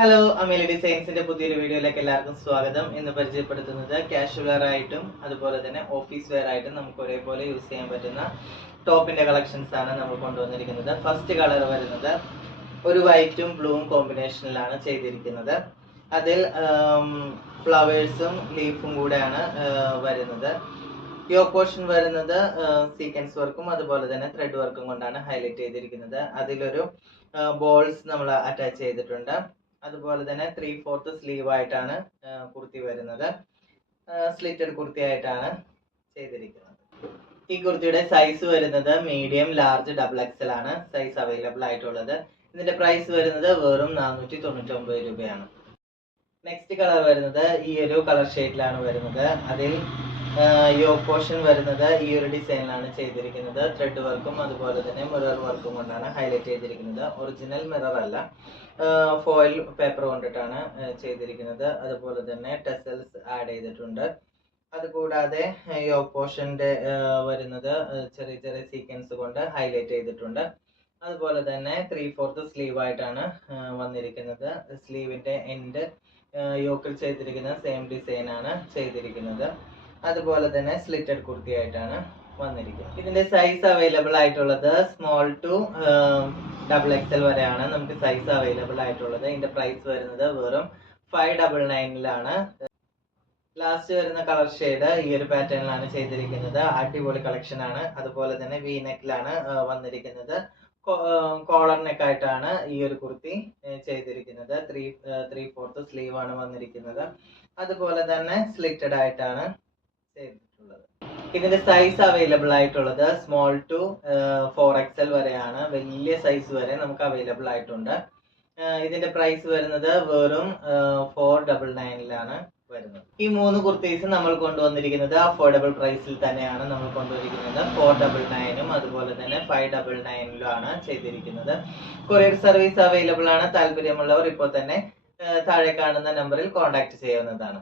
Hello, Amelie ഡിസൈൻസിന്റെ പുതിയൊരു വീഡിയോയിലേക്ക് എല്ലാവർക്കും സ്വാഗതം. ഇന്ന് പരിചയപ്പെടുത്തുന്നത് കാഷ്വൽ വെയർ ആയിട്ടും അതുപോലെ തന്നെ ഓഫീസ് വെയർ ആയിട്ടും നമുക്ക് ഒരേപോലെ യൂസ് ചെയ്യാൻ പറ്റുന്ന ടോപ്പിന്റെ കളക്ഷൻസ് ആണ് നമ്മൾ കൊണ്ടുവന്നിരിക്കുന്നത്. ഫസ്റ്റ് കളർ വരുന്നത് ഒരു വൈറ്റും ബ്ലൂവും കോമ്പിനേഷനിലാണ് ചെയ്തിരിക്കുന്നത്. അതിൽ ഫ്ലവേഴ്സും ലീഫും കൂടെയാണ് വരുന്നത്. യോക്ക് പോർഷൻ വരുന്നത് സീക്വൻസ് വർക്കും അതുപോലെ തന്നെ ത്രെഡ് വർക്കും കൊണ്ടാണ് ഹൈലൈറ്റ് ചെയ്തിരിക്കുന്നത്. അതിലൊരു ബോൾസ് നമ്മൾ അറ്റാച്ച് ചെയ്തിട്ടുണ്ട്. അതുപോലെ തന്നെ 3/4 സ്ലീവ് ആയിട്ടാണ് കുർത്തി വരുന്നത്. സ്ലിറ്റഡ് കുർത്തി ആയിട്ടാണ് ചെയ്തിരിക്കുന്നത്. ഈ കുർത്തിയുടെ സൈസ് വരുന്നത് മീഡിയം, ലാർജ്, ഡബിൾ എക്സൽ ആണ് സൈസ് അവൈലബിൾ ആയിട്ടുള്ളത്. ഇതിന്റെ പ്രൈസ് വരുന്നത് വെറും 499 രൂപയാണ്. നെക്സ്റ്റ് കളർ വരുന്നത് ഈ ഒരു കളർ ഷെയ്ഡിലാണ് വരുന്നത്. അതിൽ യോക്ക് പോർഷൻ വരുന്നത് ഈ ഒരു ഡിസൈനിലാണ് ചെയ്തിരിക്കുന്നത്. ത്രെഡ് വർക്കും അതുപോലെ തന്നെ മിറർ വർക്കും കൊണ്ടാണ് ഹൈലൈറ്റ് ചെയ്തിരിക്കുന്നത്. ഒറിജിനൽ മിറർ അല്ല, ഫോയിൽ പേപ്പർ കൊണ്ടിട്ടാണ് ചെയ്തിരിക്കുന്നത്. അതുപോലെ തന്നെ ടെസൽസ് ആഡ് ചെയ്തിട്ടുണ്ട്. അതുകൂടാതെ യോക്ക് പോർഷന്റെ വരുന്നത് ചെറിയ ചെറിയ സീക്വൻസ് കൊണ്ട് ഹൈലൈറ്റ് ചെയ്തിട്ടുണ്ട്. അതുപോലെ തന്നെ 3/4 സ്ലീവ് ആയിട്ടാണ് വന്നിരിക്കുന്നത്. സ്ലീവിന്റെ എൻഡ് യോക്കിൽ ചെയ്തിരിക്കുന്ന സെയിം ഡിസൈൻ ആണ് ചെയ്തിരിക്കുന്നത്. അതുപോലെ തന്നെ സ്ലിറ്റഡ് കുർത്തി ആയിട്ടാണ് വന്നിരിക്കുന്നത്. ഇതിന്റെ സൈസ് അവൈലബിൾ ആയിട്ടുള്ളത് സ്മോൾ ടു ഡബിൾ എക്സൽ വരെയാണ് നമുക്ക് സൈസ് അവൈലബിൾ ആയിട്ടുള്ളത്. ഇതിന്റെ പ്രൈസ് വരുന്നത് വെറും 599 ലാസ്റ്റ് വരുന്ന കളർ ഷെയ്ഡ് ഈ ഒരു പാറ്റേണിലാണ് ചെയ്തിരിക്കുന്നത്. അടിപൊളി കളക്ഷൻ ആണ്. അതുപോലെ തന്നെ വി നെക്കിലാണ് വന്നിരിക്കുന്നത്. കോളർ നെക്ക് ആയിട്ടാണ് ഈ ഒരു കുർത്തി ചെയ്തിരിക്കുന്നത്. 3/4 സ്ലീവ് ആണ് വന്നിരിക്കുന്നത്. അതുപോലെ തന്നെ സ്ലിറ്റഡ് ആയിട്ടാണ് ചെയ്തിട്ടുള്ളത്. ഇതിന്റെ സൈസ് അവൈലബിൾ ആയിട്ടുള്ളത് സ്മോൾ ടു 4XL വരെയാണ്. വലിയ സൈസ് വരെ നമുക്ക് അവൈലബിൾ ആയിട്ടുണ്ട്. ഇതിന്റെ പ്രൈസ് വരുന്നത് വെറും 499 വരുന്നത്. ഈ 3 കുർത്തീസ് നമ്മൾ കൊണ്ടുവന്നിരിക്കുന്നത് അഫോർഡബിൾ പ്രൈസിൽ തന്നെയാണ് നമ്മൾ കൊണ്ടുവന്നിരിക്കുന്നത്. 499 അതുപോലെ തന്നെ 599 ചെയ്തിരിക്കുന്നത്. കൊറിയർ സർവീസ് അവൈലബിൾ ആണ്. താല്പര്യമുള്ളവർ ഇപ്പോൾ തന്നെ താഴെ കാണുന്ന നമ്പറിൽ കോൺടാക്ട് ചെയ്യാവുന്നതാണ്.